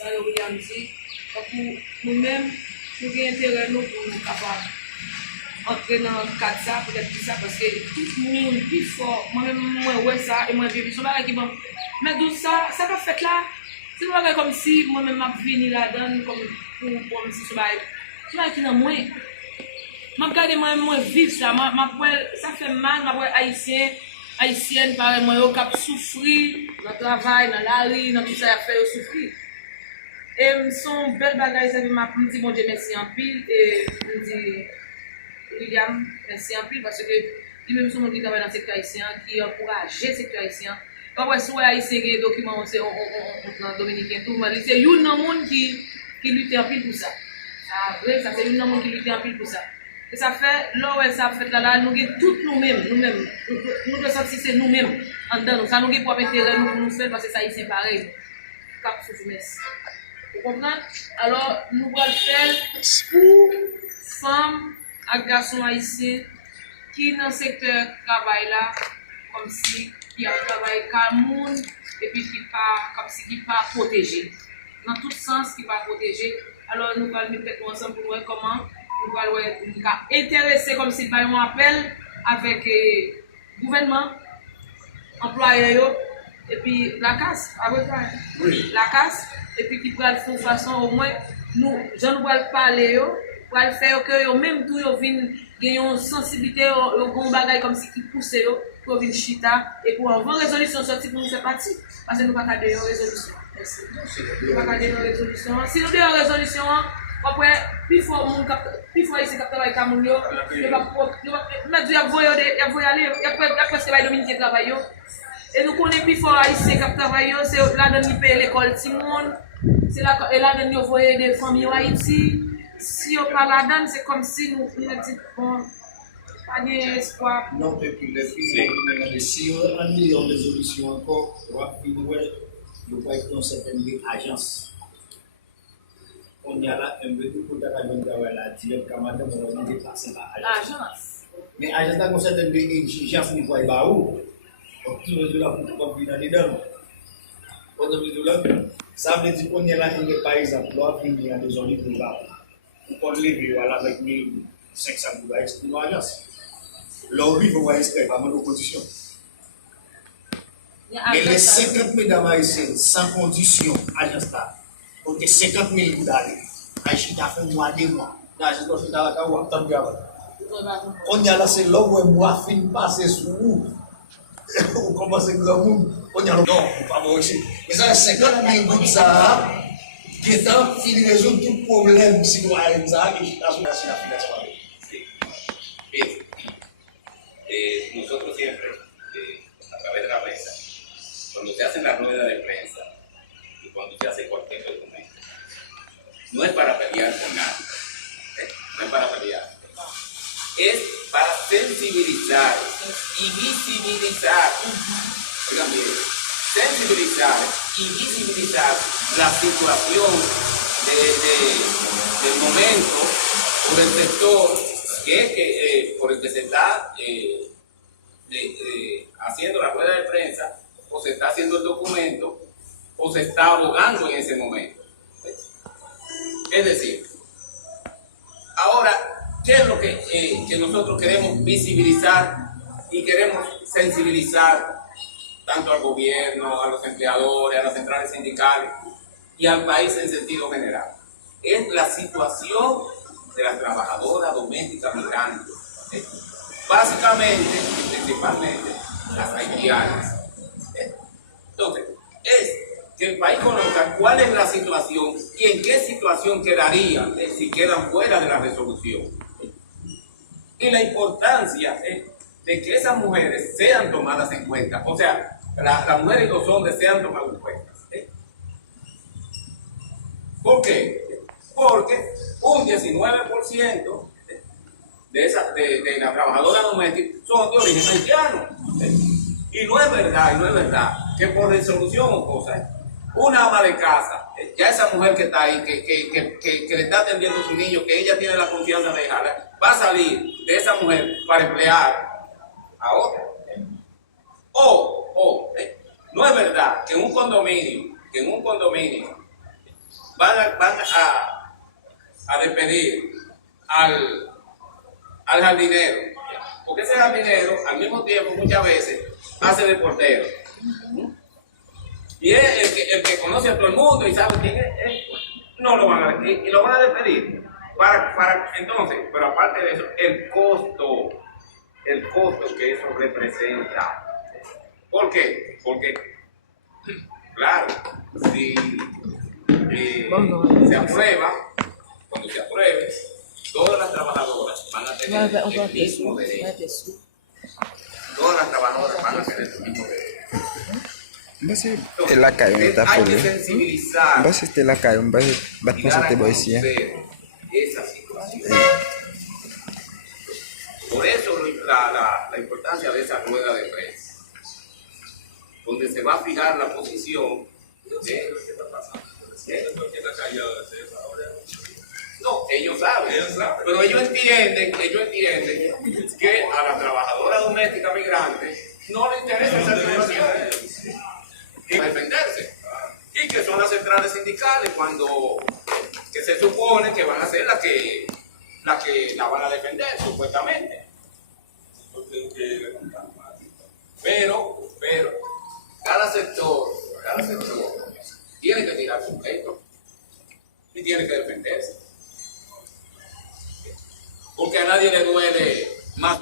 ça le réaliser. Donc nous-mêmes, nous avons intérêt nous pour nous capables entrer dans le cadre ça, peut-être ça, parce que tout le monde plus fort, moi-même, moi, ouais, ça, et moi, je vis, qui bon. Mais tout ça, ça qu'a fait là, c'est pas comme si moi-même, je venu là-dedans, comme pour me dire, c'est qui dans moi. Je regarde moi vivre ça, ça fait mal, je vois haïtienne, pareil, moi, qui souffrir dans le travail, dans la rue, dans tout ça, fait souffrir. Et son belle bagage, ça me dit, mon Dieu, merci en pile, et me dit, William, merci en pile, parce que lui-même, son monde qui travaille dans le secteur haïtien, qui encourage le secteur haïtien. Quand on voit haïtien, les documents, c'est en dominicain, tout le monde, c'est une monde qui lutte en pile pour ça. Ça, c'est une monde qui lutte en pile pour ça. Et ça fait, là, ça fait là, nous avons tous nous-mêmes, nous devons sentir c'est nous-mêmes en dedans. Ça nous avons pour intérêt pour nous faire, parce que ça, c'est pareil. Cap sous merci. Vous comprenez? Alors, nous allons le faire pour femmes et garçons haïtiens qui dans le secteur travail là, comme si qui a travaillé calme et puis qui pas comme si qui pas protégé. Dans tout sens qui pas protégé. Alors nous allons mettre ensemble pour voir comment nous allons intéresser comme si par un appel avec le gouvernement, employeurs et puis la casse, oui. La casse, et puis qui pourra faire façon au moins, nous, je ne vais parler, pour faire que même tout, ils viennent gagner une sensibilité, un bon bagage comme si qui pousse, pour venir chita, et pour avoir une résolution sortie pour nous faire partie, parce que nous ne pouvons pas garder une résolution. Merci. Nous ne pouvons pas garder une résolution. Si nous avons une résolution, après, plus fort ici, quand travaille comme nous, il va mettre, il va aller, après, c'est pas Dominique qui travaille. Et nous connaissons plus fort ici qui travaille, c'est là où nous payons l'école Timon, c'est là où nous voyons des familles en Haïti. Si on parle là-dedans, c'est comme si nous disons, bon, pas d'espoir. Non, et puis les filles, si on a mis en résolution encore, on va finir, nous va être dans certaines agences. On y a là un peu de pour la dire que madame, on va déplacer l'agence. Mais l'agence, dans certaines exigences, nous voyons pas où. Donc, tout le monde là pour venir dedans. Ça veut dire qu'on est là, par exemple, on va venir à des zones pour là. On lever avec 1500 dollars pour l'agence. Là, il faut espérer pas mal d'opposition. Mais les 50 000 d'Amaïciens, sans condition, agence là, pour que 50 000 dollars, Aïchita fait mois, 2 mois. L'agence doit faire la carotte, tant de on y a là, c'est là où un mois fin passer sous vous. On commence à grand monde, on y a non, pas moi aussi. Mais ça, 50 000 dollars, ça, qui est en fini résoudre tout problème citoyen, ça, qui est la financement. Nosotros siempre, a través de la prensa, cuando se hacen las ruedas de prensa y cuando se hace cualquier documento, no es para pelear con nadie, no es para pelear, es para sensibilizar y visibilizar, oigan bien, sensibilizar y visibilizar la situación del momento o del sector por el que se está haciendo la rueda de prensa, o se está haciendo el documento, o se está abogando en ese momento. Es decir, ahora, ¿qué es lo que nosotros queremos visibilizar y queremos sensibilizar tanto al gobierno, a los empleadores, a las centrales sindicales y al país en sentido general? Es la situación de las trabajadoras domésticas migrantes, básicamente y principalmente las haitianas. Entonces, es que el país conozca cuál es la situación y en qué situación quedarían si quedan fuera de la resolución. Y la importancia de que esas mujeres sean tomadas en cuenta, o sea, las mujeres y los hombres sean tomados en cuenta. ¿Por qué? Porque un 19% de las trabajadoras domésticas son de origen haitiano. Y no es verdad que por resolución o cosas, una ama de casa, ya esa mujer que está ahí, que le está atendiendo a su niño, que ella tiene la confianza de dejarla, va a salir de esa mujer para emplear a otra. O no es verdad que en un condominio a despedir al jardinero, porque ese jardinero al mismo tiempo muchas veces hace de portero. Y es el que conoce a todo el mundo y sabe quién es. No lo van a y lo van a despedir. Entonces, pero aparte de eso, el costo que eso representa. ¿Por qué? Porque, claro, si se aprueba, cuando se apruebe, todas las trabajadoras van a tener el mismo derecho. Todas las trabajadoras van a tener el mismo derecho. Basi tela kayo Entonces, ta hay pole. que sensibilizar Basi tela kayo basi bat y mo dar sa a tiboy siya. conocer esa situación. Por eso la importancia de esa rueda de prensa, donde se va a fijar la posición de lo que está pasando. No, ellos saben, pero ellos entienden que a la trabajadora doméstica migrante no le interesa esa situación, y defenderse, y que son las centrales sindicales que se supone que van a ser las que la van a defender supuestamente. Pero cada sector tiene que tirar su pleito y tiene que defenderse. Porque a nadie le duele